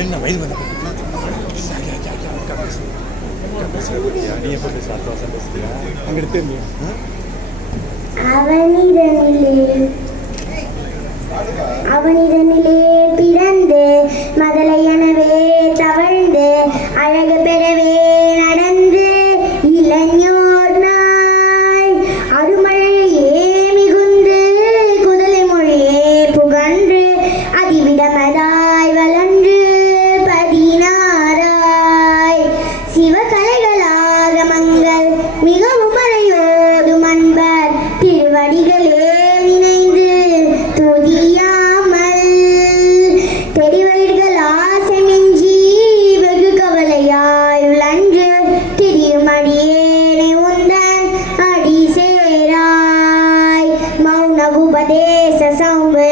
என்ன வயது வந்து நீ எப்போ பேச 10 வருஷம் பேசுறியா அங்கே எடுத்து அவனிதனிலே பிறந்து மதலை எனவே தவழ்ந்து அழகு பெறவே நடந்து இளைஞர் நாய் அருமழையே மிகுந்து குதலை மொழியே புகன்று அதிவிடமதாய் வளர்ந்து பதினாராய் சிவகலைகளாக மங்கள் மிகவும் மறையோடும் அன்பர் திருவடிகளே நினைந்து துதியாமல் தெரிவீர்கள் ஆசைமின்றி வெகு கவலையாய் உழன்று திரியும் அடியேனை உந்தன் அடி சேராய் மௌன உபதேச சௌம்பு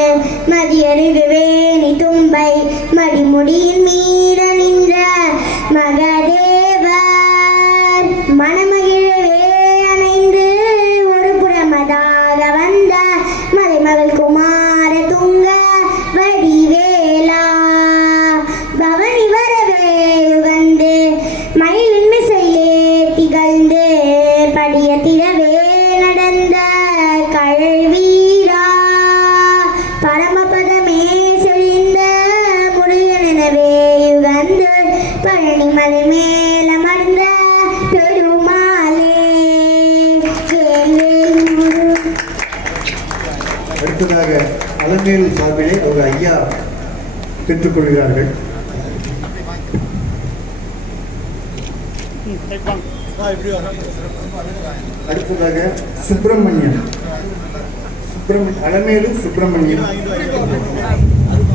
மதியருகுவேணி தும்பை மடிமுடியின் மீத நின்ற மகதேவர் மணமகிழவே அணைந்து ஒரு புறமதாக வந்த மலைமகள் குமார துங்க வடிவேலா பவனி வரவே வந்து மயிலின் மிசையிலே திகழ்ந்து படிய திரவே நடந்த கழ்வீரா பரமபதமே செழிந்த முருகனெனவே யுகந்து பழனி மலை மேல மறந்த பெருமாளே அடுத்ததாக அலமேலு சார்பிலே ஒரு ஐயா பெற்றுக்கொள்கிறார்கள். அடுத்ததாக சுப்பிரமணியன் அலமேலு சுப்பிரமணியன்